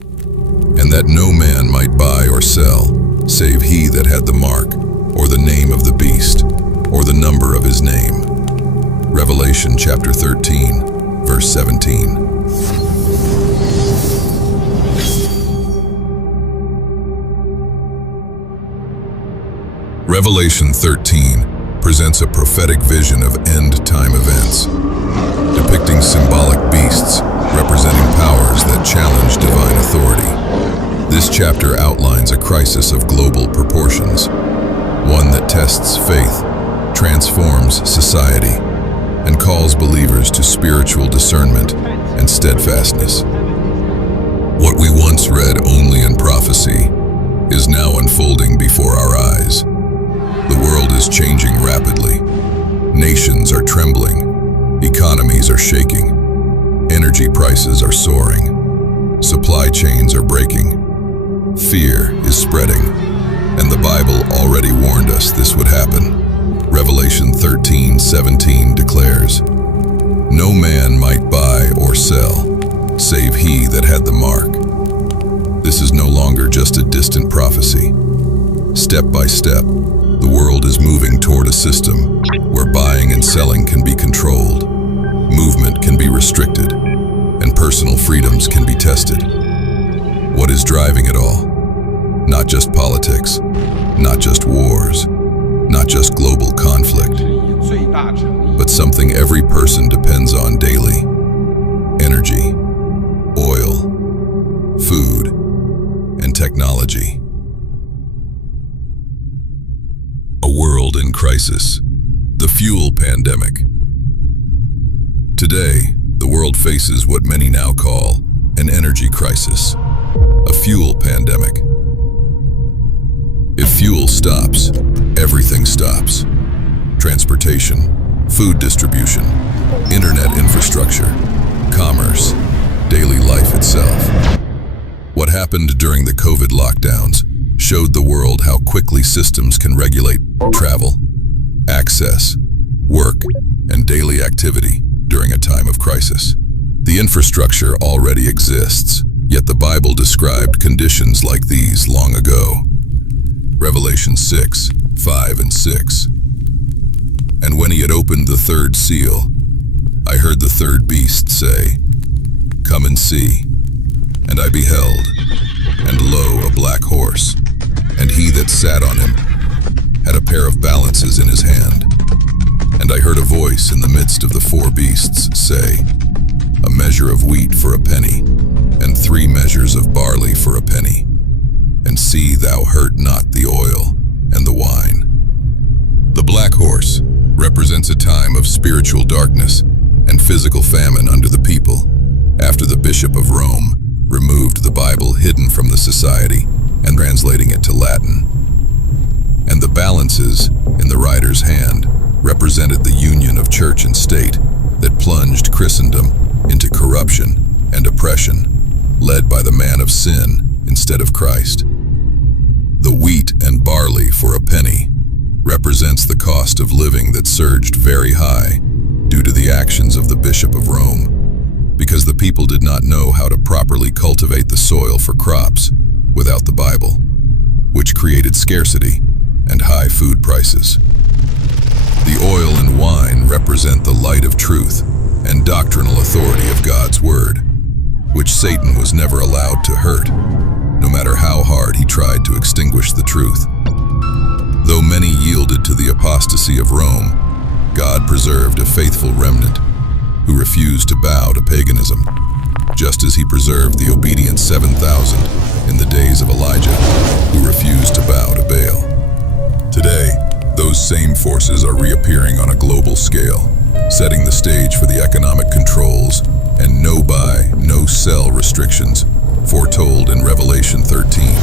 And that no man might buy or sell, save he that had the mark, or the name of the beast, or the number of his name. Revelation chapter 13, verse 17. Revelation 13 presents a prophetic vision of end-time events, depicting symbolic beasts representing powers that challenge divine authority. This chapter outlines a crisis of global proportions, one that tests faith, transforms society, and calls believers to spiritual discernment and steadfastness. What we once read only in prophecy is now unfolding before our eyes. The world is changing rapidly. Nations are trembling. Economies are shaking. Energy prices are soaring. Supply chains are breaking. Fear is spreading. And the Bible already warned us this would happen. Revelation 13:17 declares, "No man might buy or sell, save he that had the mark." This is no longer just a distant prophecy. Step by step, the world is moving toward a system where buying and selling can be controlled, movement can be restricted, and personal freedoms can be tested. What is driving it all? Not just politics, not just wars, not just global conflict, but something every person depends on daily: energy, oil, food, and technology. A world in crisis. The fuel pandemic. Today, the world faces what many now call an energy crisis, a fuel pandemic. If fuel stops, everything stops. Transportation, food distribution, internet infrastructure, commerce, daily life itself. What happened during the COVID lockdowns showed the world how quickly systems can regulate travel, access, work, and daily activity during a time of crisis. The infrastructure already exists, yet the Bible described conditions like these long ago. Revelation 6:5 and 6. "And when he had opened the third seal, I heard the third beast say, 'Come and see.' And I beheld, and lo, a black horse, and he that sat on him had a pair of balances in his hand. And I heard a voice in the midst of the four beasts say, 'A measure of wheat for a penny, and 3 measures of barley for a penny. And see thou hurt not the oil and the wine.'" The black horse represents a time of spiritual darkness and physical famine under the people, after the Bishop of Rome removed the Bible hidden from the society and translating it to Latin. And the balances in the rider's hand represented the union of church and state that plunged Christendom into corruption and oppression, led by the man of sin instead of Christ. The wheat and barley for a penny represents the cost of living that surged very high due to the actions of the Bishop of Rome, because the people did not know how to properly cultivate the soil for crops without the Bible, which created scarcity and high food prices. The oil and wine represent the light of truth and doctrinal authority of God's Word, which Satan was never allowed to hurt, no matter how hard he tried to extinguish the truth. Though many yielded to the apostasy of Rome, God preserved a faithful remnant who refused to bow to paganism, just as he preserved the obedient 7,000 in the days of Elijah, who refused to bow to Baal. Today, those same forces are reappearing on a global scale, setting the stage for the economic controls and no-buy, no-sell restrictions foretold in Revelation 13.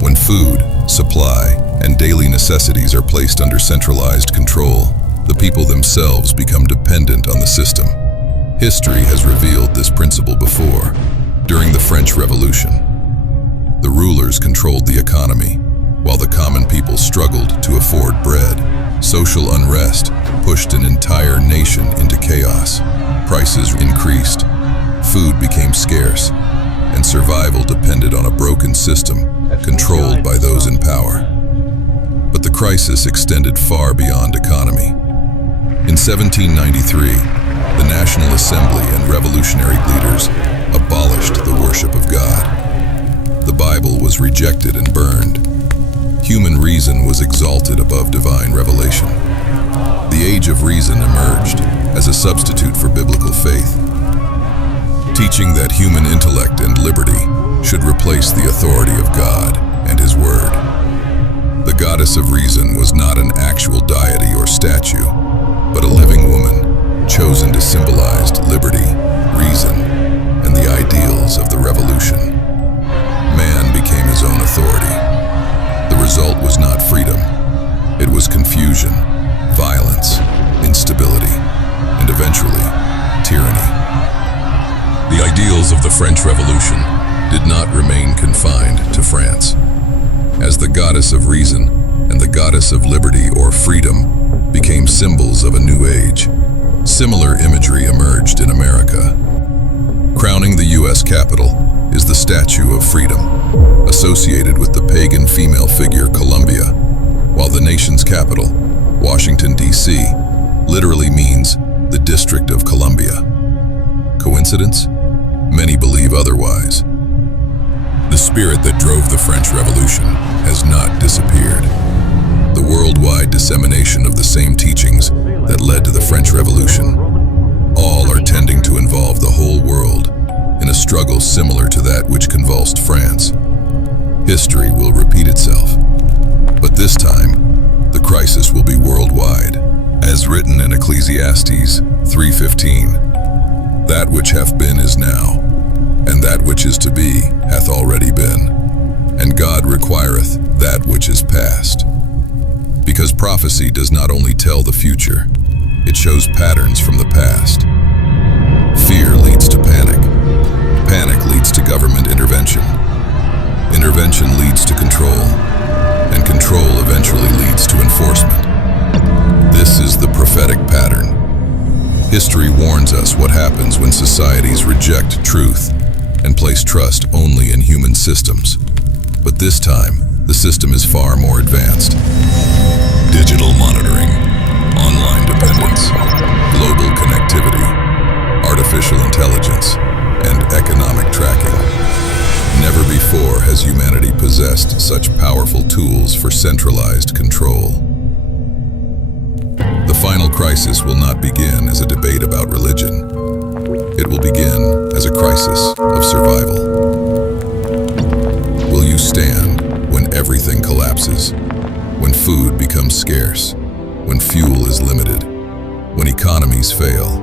When food, supply, and daily necessities are placed under centralized control, the people themselves become dependent on the system. History has revealed this principle before. During the French Revolution, the rulers controlled the economy, while the common people struggled to afford bread. Social unrest pushed an entire nation into chaos. Prices increased, food became scarce, and survival depended on a broken system controlled by those in power. But the crisis extended far beyond economy. In 1793, the National Assembly and revolutionary leaders abolished the worship of God. The Bible was rejected and burned. Human reason was exalted above divine revelation. The Age of Reason emerged as a substitute for biblical faith, teaching that human intellect and liberty should replace the authority of God and His Word. The goddess of reason was not an actual deity or statue, but a living woman chosen to symbolize liberty, reason, and the ideals of the revolution. Man became his own authority. The result was not freedom. It was confusion, violence, instability, and eventually, tyranny. The ideals of the French Revolution did not remain confined to France. As the goddess of reason and the goddess of liberty or freedom became symbols of a new age, similar imagery emerged in America. Crowning the U.S. Capitol is the Statue of Freedom, associated with the pagan female figure Columbia, while the nation's capital, Washington, D.C., literally means the District of Columbia. Coincidence? Many believe otherwise. The spirit that drove the French Revolution has not disappeared. The worldwide dissemination of the same teachings that led to the French Revolution, all are tending to involve the whole world in a struggle similar to that which convulsed France. History will repeat itself, but this time, the crisis will be worldwide, as written in Ecclesiastes 3:15. That which hath been is now, and that which is to be hath already been, and God requireth that which is past. Because prophecy does not only tell the future, it shows patterns from the past. Fear leads to panic. Panic leads to government intervention. Intervention leads to control, and control eventually leads to enforcement. This is the prophetic pattern. History warns us what happens when societies reject truth and place trust only in human systems. But this time, the system is far more advanced. Digital monitoring, online dependence, global connectivity, artificial intelligence, and economic tracking. Never before has humanity possessed such powerful tools for centralized control. The final crisis will not begin as a debate about religion. It will begin as a crisis of survival. Will you stand when everything collapses? When food becomes scarce? When fuel is limited? When economies fail?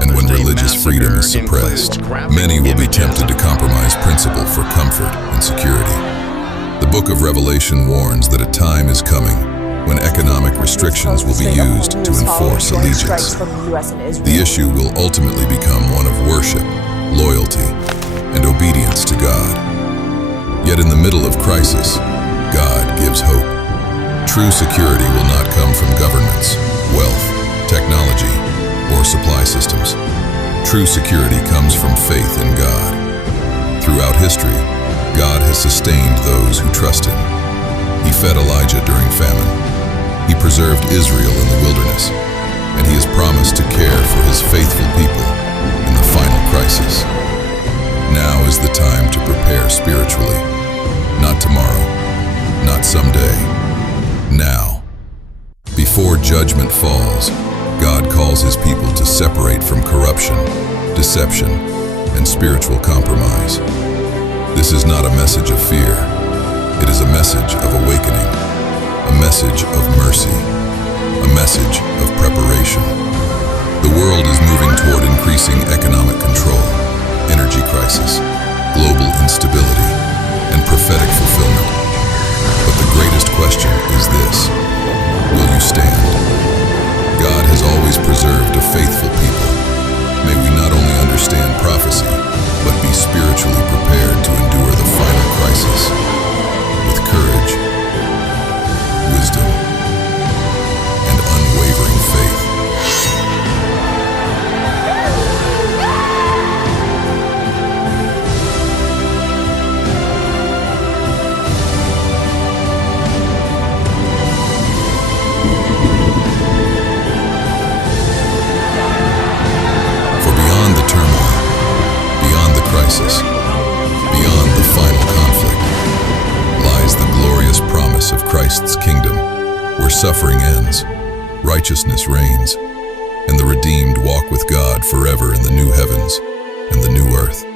And when religious freedom is suppressed? Many will be tempted to compromise principle for comfort and security. The Book of Revelation warns that a time is coming when economic restrictions will be used to enforce allegiance. The issue will ultimately become one of worship, loyalty, and obedience to God. Yet in the middle of crisis, God gives hope. True security will not come from governments, wealth, technology, or supply systems. True security comes from faith in God. Throughout history, God has sustained those who trust Him. He fed Elijah during famine. He preserved Israel in the wilderness, and He has promised to care for His faithful people in the final crisis. Now is the time to prepare spiritually. Not tomorrow, not someday. Now. Before judgment falls, God calls His people to separate from corruption, deception, and spiritual compromise. This is not a message of fear. It is a message of awakening, a message of mercy, a message of preparation. The world is moving toward increasing economic control, energy crisis, global instability, and prophetic fulfillment. But the greatest question is this: will you stand? God has always preserved a faithful people. May we not only understand prophecy, but be spiritually prepared to endure the final crisis with courage, wisdom, and unwavering faith. Christ's kingdom, where suffering ends, righteousness reigns, and the redeemed walk with God forever in the new heavens and the new earth.